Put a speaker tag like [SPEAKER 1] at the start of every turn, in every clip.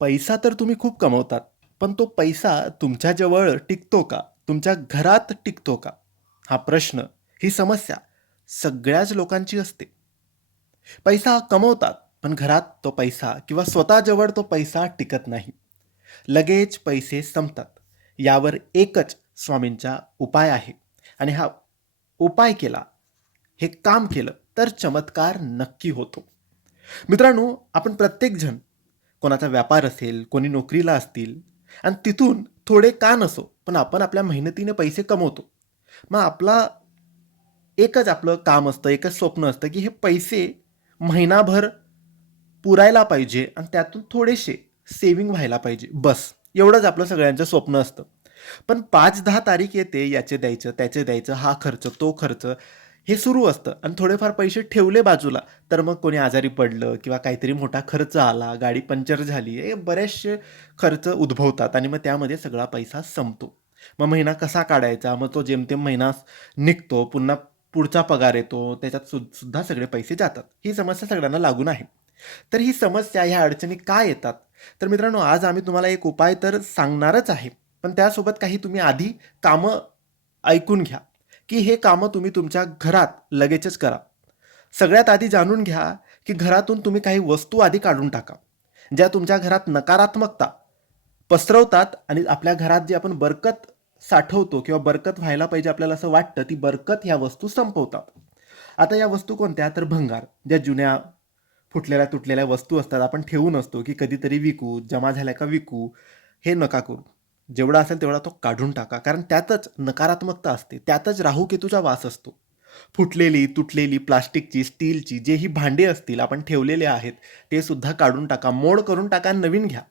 [SPEAKER 1] पैसा तर तुम्ही खूप कमवतात पण तो पैसा तुमच्याजवळ टिकतो का? तुमच्या घरात टिकतो का? हा प्रश्न ही समस्या सगळ्याच लोकांची असते. पैसा कमवतात पण घरात तो पैसा किंवा स्वतःजवळ तो पैसा टिकत नाही. लगेच पैसे संपतात. यावर एकच स्वामींचा उपाय आहे. आणि हा उपाय केला हे काम केलं तर चमत्कार नक्की होतो. मित्रांनो आपण प्रत्येकजण कोणाचा व्यापार असेल कोणी नोकरीला असतील आणि तिथून थोडे का नसो पण आपण आपल्या मेहनतीने पैसे कमवतो. मग आपला एकच आपलं काम असतं एकच स्वप्न असतं की हे पैसे महिनाभर पुरायला पाहिजे आणि त्यातून थोडेसे सेविंग व्हायला पाहिजे. बस. एवढंच आपलं सगळ्यांचं स्वप्न असतं. पण पाच दहा तारीख येते याचे द्यायचं त्याचे द्यायचं हा खर्च तो खर्च. हे सुरू असतं. आणि थोडेफार पैसे ठेवले बाजूला. तर मग कोणी आजारी पडलं किंवा काहीतरी मोठा खर्च आला गाडी पंक्चर झाली हे बरेचसे खर्च उद्भवतात आणि मग त्यामध्ये सगळा पैसा संपतो. मग महिना कसा काढायचा? मग तो जेमतेम महिना निघतो पुन्हा पुढचा पगार येतो त्याच्यात सु सुद्धा सगळे पैसे जातात. ही समस्या सगळ्यांना लागून आहे. तर ही समस्या ह्या अडचणी का येतात? तर मित्रांनो आज आम्ही तुम्हाला एक उपाय तर सांगणारच आहे. पण त्यासोबत काही तुम्ही आधी कामं ऐकून घ्या. की हे कामं तुम्ही तुमच्या घरात लगेचच करा. सगळ्यात आधी जाणून घ्या की घरातून तुम्ही काही वस्तू आधी काढून टाका ज्या तुमच्या घरात नकारात्मकता पसरवतात आणि आपल्या घरात जी आपण बरकत साठवतो किंवा बरकत व्हायला पाहिजे आपल्याला असं वाटतं ती बरकत ह्या वस्तू संपवतात. आता या वस्तू कोणत्या? तर भंगार ज्या जुन्या फुटलेल्या तुटलेल्या वस्तू असतात आपण ठेवून असतो की कधीतरी विकू जमा झाल्या का विकू हे नका करू. जेवढा असेल तेवढा तो काढून टाका. कारण त्यातच नकारात्मकता असते. त्यातच राहू केतूचा वास असतो. फुटलेली तुटलेली प्लास्टिकची स्टीलची जे ही भांडी असतील आपण ठेवलेले आहेत ते सुद्धा काढून टाका. मोड करून टाका नवीन घ्या.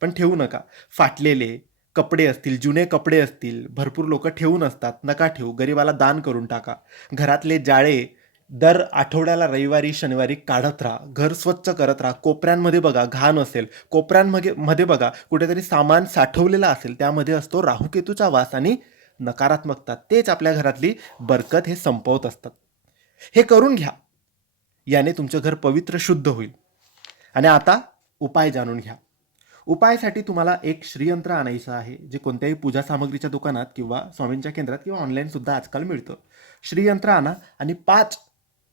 [SPEAKER 1] पण ठेवू नका. फाटलेले कपडे असतील जुने कपडे असतील भरपूर लोक ठेवून असतात. नका ठेवू. गरिबाला दान करून टाका. घरातले जाळे दर आठवड्याला रविवारी शनिवारी काढत राहा. घर स्वच्छ करत राहा. कोपऱ्यांमध्ये बघा घाण असेल. कोपऱ्यांमध्ये मध्ये बघा कुठेतरी सामान साठवलेलं असेल. त्यामध्ये असतो राहुकेतूचा वास आणि नकारात्मकता. तेच आपल्या घरातली बरकत हे संपवत असतात. हे करून घ्या. याने तुमचं घर पवित्र शुद्ध होईल. आणि आता उपाय जाणून घ्या. उपायासाठी तुम्हाला एक श्रीयंत्र आणायचं आहे जे कोणत्याही पूजा सामग्रीच्या दुकानात किंवा स्वामींच्या केंद्रात किंवा ऑनलाईनसुद्धा आजकाल मिळतं. श्रीयंत्र आणा आणि पाच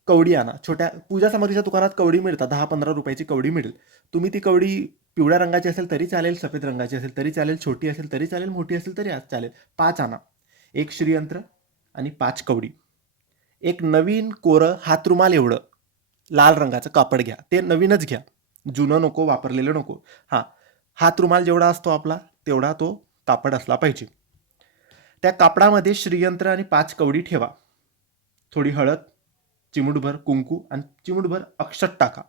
[SPEAKER 1] कवडी आणा. छोट्या पूजा सामग्रीच्या दुकानात कवडी मिळतात. दहा पंधरा रुपयाची कवडी मिळेल. तुम्ही ती कवडी पिवळ्या रंगाची असेल तरी चालेल सफेद रंगाची असेल तरी चालेल छोटी असेल तरी चालेल मोठी असेल तरी आज चालेल. पाच आणा. एक श्रीयंत्र आणि पाच कवडी. एक नवीन कोरं हातरुमाल एवढं. लाल रंगाचं कापड घ्या. ते नवीनच घ्या. जुनं नको वापरलेलं नको. हां. हातरुमाल जेवढा असतो आपला तेवढा तो कापड असला पाहिजे. त्या कापडामध्ये श्रीयंत्र आणि पाच कवडी ठेवा. थोडी हळद चिमुटभर कुंकू आणि चिमुटभर अक्षत टाका.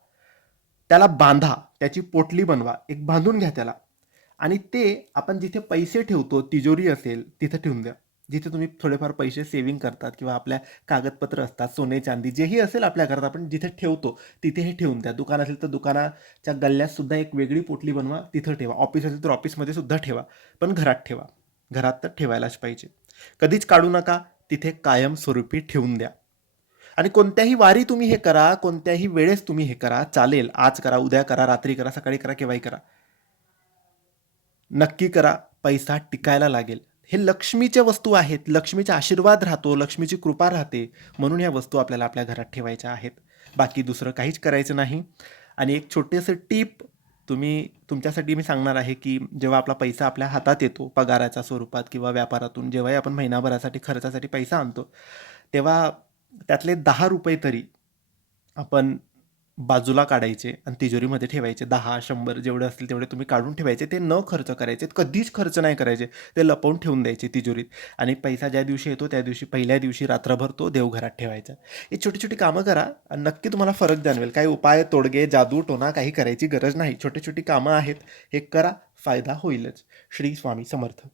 [SPEAKER 1] त्याला बांधा त्याची पोटली बनवा एक बांधून घ्या त्याला. आणि ते आपण जिथे पैसे ठेवतो तिजोरी असेल तिथे ठेवून द्या. जिथे तुम्ही थोडेफार पैसे सेव्हिंग करतात किंवा आपल्या कागदपत्र असतात सोने चांदी जेही असेल आपल्या घरात आपण जिथे ठेवतो तिथे हे ठेवून द्या. दुकान असेल तर दुकानाच्या गल्ल्यात सुद्धा एक वेगळी पोटली बनवा तिथं ठेवा. ऑफिस असेल तर ऑफिसमध्ये सुद्धा ठेवा पण घरात ठेवा. घरात तर ठेवायलाच पाहिजे. कधीच काढू नका तिथे कायमस्वरूपी ठेवून द्या. आणि कोणत्याही वारी तुम्ही हे करा कोणत्याही वेळेस तुम्ही हे करा चालेल आज करा उद्या करा रात्री करा सकाळी करा केव्हाही करा. नक्की करा पैसा टिकायला लागेल. हे लक्ष्मीच्या वस्तू आहेत लक्ष्मीचा आशीर्वाद राहतो लक्ष्मीची कृपा राहते म्हणून या वस्तू आपल्याला आपल्या घरात ठेवायच्या आहेत. बाकी दुसरं काहीच करायचं नाही. आणि एक छोटेसं टीप तुम्ही तुमच्यासाठी मी सांगणार आहे की जेव्हा आपला पैसा आपल्या हातात येतो पगाराच्या स्वरूपात किंवा व्यापारातून जेव्हाही आपण महिनाभरासाठी खर्चासाठी पैसा आणतो तेव्हा त्यातले दहा रुपये तरी आपण बाजूला काढायचे आणि तिजोरीमध्ये ठेवायचे. दहा शंभर जेवढे असतील तेवढे तुम्ही काढून ठेवायचे. ते न खर्च करायचे. कधीच खर्च नाही करायचे. ते लपवून ठेवून द्यायचे तिजोरीत. आणि पैसा ज्या दिवशी येतो त्या दिवशी पहिल्या दिवशी रात्रभर तो देवघरात ठेवायचा. हे छोटी छोटी कामं करा आणि नक्की तुम्हाला फरक जाणवेल. काही उपाय तोडगे जादू टोना काही करायची गरज नाही. छोटी छोटी कामं आहेत. हे करा. फायदा होईलच. श्री स्वामी समर्थ.